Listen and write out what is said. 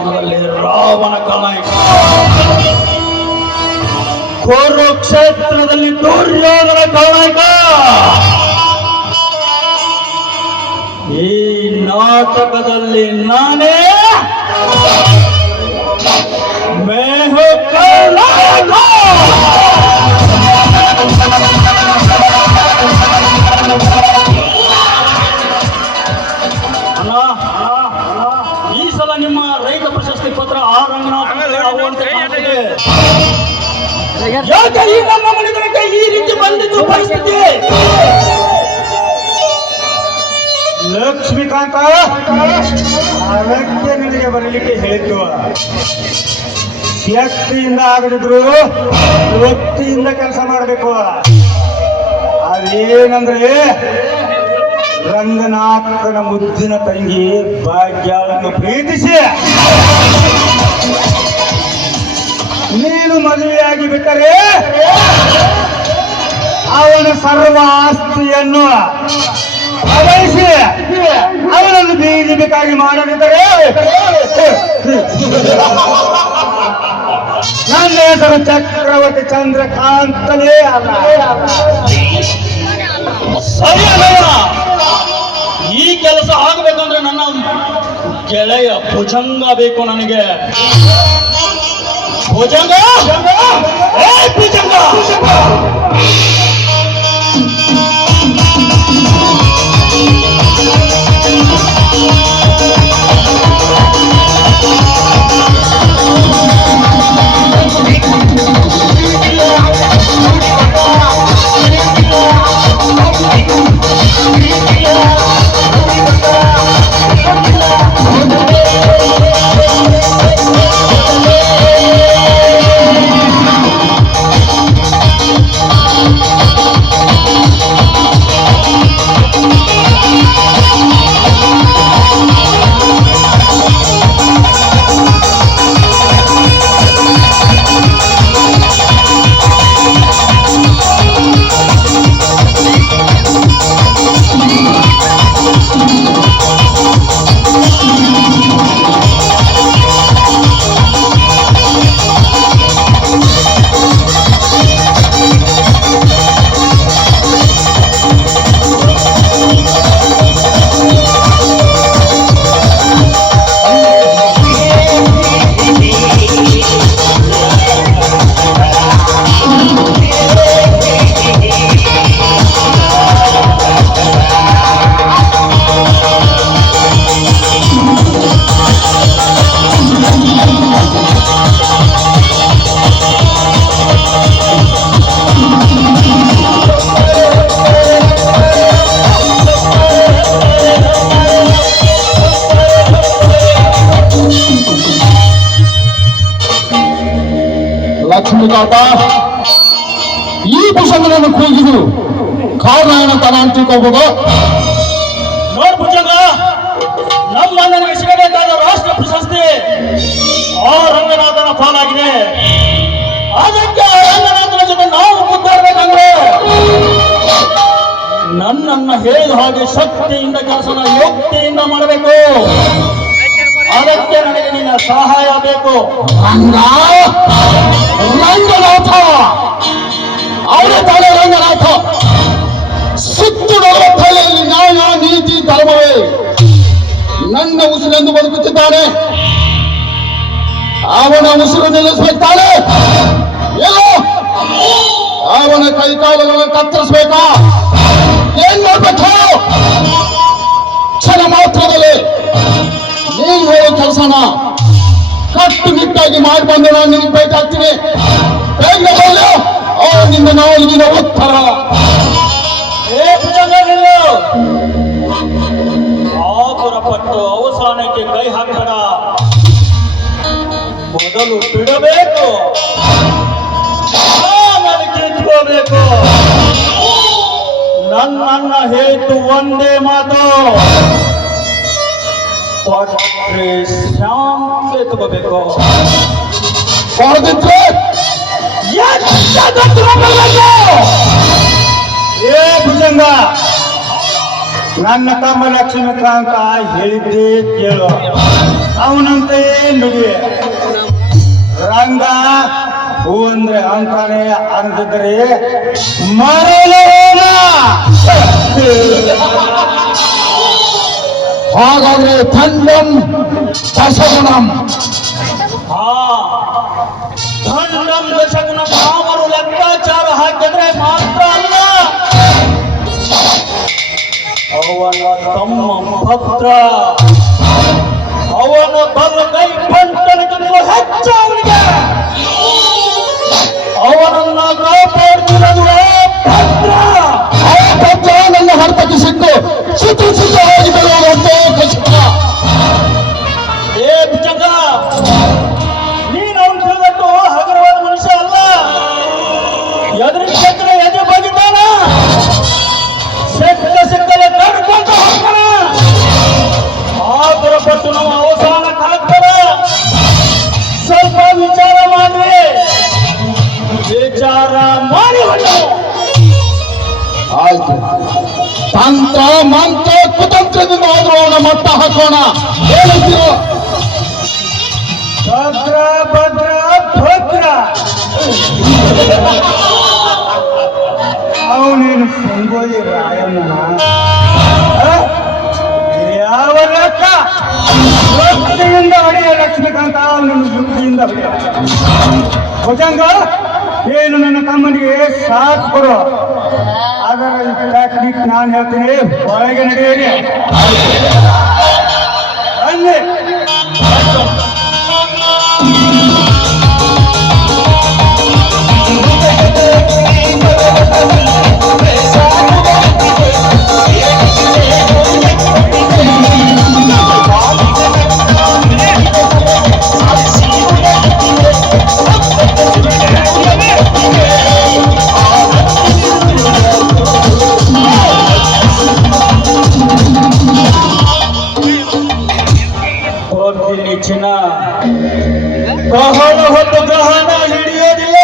ರಾಮಾಯಣದಲ್ಲಿ ರಾವಣ ಕಳನಾಯಕ, ಕುರುಕ್ಷೇತ್ರದಲ್ಲಿ ದುರ್ಯೋಧನ ಕಳನಾಯಕ. ಈ ನಾಟಕದಲ್ಲಿ ನಾನೇ ಮೇಹು ಕಳನಾಯಕ. ಈ ಸಲ ನಿಮ್ಮ ರೈತ ಪ್ರಶಸ್ತಿ ಪತ್ರ ಆ ರಂಗನಾಥ್ ಆಗುವಂತೆ ಕಾಣುತ್ತಿದೆ. ಯಾಕೆ ಈ ನಮ್ಮ ಮನೆಗಳಿಗೆ ಈ ರೀತಿ ಬಂದಿದ್ದು ಪರಿಸ್ಥಿತಿ? ಲಕ್ಷ್ಮೀಕಾಂತ, ಅದಕ್ಕೆ ನಿನಗೆ ಬರಲಿಕ್ಕೆ ಹೇಳಿದ್ದು. ಶಕ್ತಿಯಿಂದ ಆಗದಿದ್ರು ವೃತ್ತಿಯಿಂದ ಕೆಲಸ ಮಾಡಬೇಕು. ಅದೇನಂದ್ರೆ ರಂಗನಾಥನ ಮುದ್ದಿನ ತಂಗಿ ಭಾಗ್ಯವನ್ನು ಪ್ರೀತಿಸಿ ನೀನು ಮದುವೆಯಾಗಿ ಬಿಟ್ಟರೆ ಅವನ ಸರ್ವ ಆಸ್ತಿಯನ್ನು ಅಗಲಿಸಿ ಅವನನ್ನು ಬೀಜಬೇಕಾಗಿ ಮಾಡದಿದ್ದರೆ ನನ್ನ ಹೆಸರು ಚಕ್ರವರ್ತಿ ಚಂದ್ರಕಾಂತನೇ ಅಲ್ಲ. ಈ ಕೆಲಸ ಆಗಬೇಕಂದ್ರೆ ನನ್ನ ಗೆಳೆಯ ಭುಜಂಗ ಬೇಕು ನನಗೆ. ಭುಜಂಗ, ಭುಜಂಗ ಲಕ್ಷ್ಮೀಕಾಂತ, ಈ ಭುಜಂಗನನ್ನು ಕೂಗಿದು ಕಾರಣ ಏನಂತ ನಾನು ತಿಳ್ಕೋಬಹುದು. ನೋಡ್ ಭುಜಂಗ, ನಮ್ಮ ನನಗೆ ಸಿಗಬೇಕಾದ ರಾಷ್ಟ್ರ ಪ್ರಶಸ್ತಿ ಆ ರಂಗನಾಥನ ಪಾಲಾಗಿದೆ. ಅದಕ್ಕೆ ರಂಗನಾಥನ ಜೊತೆ ನಾವು ಮುದ್ದಾಡಬೇಕಂದ್ರೆ ನನ್ನನ್ನ ಹೇಳಿದ ಹಾಗೆ ಶಕ್ತಿಯಿಂದ ಕೆಲಸನ ಯುಕ್ತಿಯಿಂದ ಮಾಡಬೇಕು. ಅದಕ್ಕೆ ನನಗೆ ನಿನ್ನ ಸಹಾಯ ಬೇಕು. ರಂಗನಾಥ, ಅವರೇ ತಾನೇ ರಂಗನಾಥ. ಸುತ್ತು ನಲವತ್ತೈದರಲ್ಲಿ ನ್ಯಾಯ ನೀತಿ ಧರ್ಮವೇ ನನ್ನ ಉಸಿರೆಂದು ಬದುಕುತ್ತಿದ್ದಾನೆ. ಅವನ ಉಸಿರು ನಿಲ್ಲಿಸಬೇಕಾನೆ. ಎಲ್ಲೋ ಅವನ ಕೈಕಾಲುಗಳನ್ನು ಕತ್ತರಿಸಬೇಕಾ? ಏನ್ ಮಾಡ್ಬೇಕು? ಕ್ಷಣ ಮಾತ್ರದಲ್ಲಿ ನೀನು ಹೇಳೋ ಕೆಲಸನ ಕಟ್ಟುನಿಟ್ಟಾಗಿ ಮಾಡಿ ಬಂದು ನಾನು ನಿನಗೆ ಬೇಕಾಗ್ತೀನಿ. ಬೇಗ ಬರಲು ಅವನಿಂದ ನಾವು ನಿನ್ನ ಉತ್ತರ. ಆತುರಪಟ್ಟು ಅವಸಾನಕ್ಕೆ ಕೈ ಹಾಕಬೇಡ. ಮೊದಲು ಬಿಡಬೇಕು, ಆಮೇಲೆ ಕಿತ್ಕೋಬೇಕು. ನನ್ನನ್ನ ಹೇಳಿತು ಒಂದೇ ಮಾತು, ಶಾಂತಿ ತಗೋಬೇಕು. ಹೊರದಿದ್ರೆ ಏ ಭುಜಂಗ, ನನ್ನ ತಮ್ಮ ಲಕ್ಷ್ಮೀಕಾಂತ ಹೇಳಿದ್ದೇ ಕೇಳು. ಅವನಂತೆಯೇ ನುಡಿ ರಂಗ ಹೂ ಅಂದ್ರೆ ಅಂತಾನೆ ಅನ್ನದಿದ್ದರೆ ಮರಳೇನ ಹಾಗಾದ್ರೆ ಖಂಡಂ ದಶಗುಣಂ. ದಂಡಂ ದಶಗುಣ ಕಾಮರು ಲೆಕ್ಕಾಚಾರ ಹಾಕಿದ್ರೆ ಮಾತ್ರ ಅಲ್ಲ, ಅವನ ತಮ್ಮ ಭದ್ರ, ಅವನ ಬಲಗೈ ಬಂಟನಕ್ಕಿಂತ ಹೆಚ್ಚು ಅವನಿಗೆ. ಅವನನ್ನ ಕಾಪಾಡ್ತಿರೋದು ಭದ್ರ. ಆ ಭದ್ರ ನನ್ನ ಹರ್ತಕ್ಕೆ ಸಿಕ್ಕು ಚಿತ್ರವಾಗಿ ಬೆಳೆಯುವಂತೆ ಕಷ್ಟ. ಏ ಭುಜಂಗ, ನೀನು ಅವನು ತಿಳಿದಟ್ಟು ಹಗರವಾದ ಮನುಷ್ಯ ಅಲ್ಲ. ಎದುರಿನ ಎದೆ ಬಗಿತಾನ, ಸಿಕ್ಕಲೆ ಕಡ್ಕೊಂಡು ಹೋಗ್ತಾನ. ಆತರ ಪಟ್ಟು ನಮ್ಮ ಅವಸಾನ ಕಾಗ್ತಾರ. ಸ್ವಲ್ಪ ವಿಚಾರ ಮಾಡಿ ಹೊಟ್ಟು. ಆಯ್ತು, ತಂತ್ರ ಮಂತ್ರ ಕುತಂತ್ರದಿಂದ ಆದ್ರೂ ಅವನ ಮಟ್ಟ ಹಾಕೋಣ. ಹೇಳುತ್ತೀರೋ? ಭದ್ರ ಭದ್ರ ಭದ್ರ ಅವನೇನು ಸಂಗೋಯಿ ರಾಯಣ್ಣ ಯಾವ ಲೆಕ್ಕ ಲಕ್ಷ್ಮಿಯಿಂದ ಹೊಡೆಯ ಲಕ್ಷ್ಮೀಕಾಂತ ಅವನನ್ನು ಯುಕ್ತಿಯಿಂದ ಹೊಡೆಯ. ಭುಜಂಗ, ಏನು ನನ್ನ ತಮ್ಮನಿಗೆ ಸಾಥ್ ಕೊಡು. ಅದರ ಟೆಕ್ನಿಕ್ ನಾನು ಹೇಳ್ತೀನಿ, ಒಳಗೆ ನಡೆಯಿರಿ. ಅಲ್ಲಿ ಚಿನ್ನ ಬಹಳ ಹೊತ್ತು ಗ್ರಹಣ ಹಿಡಿಯೋದಿಲ್ಲ.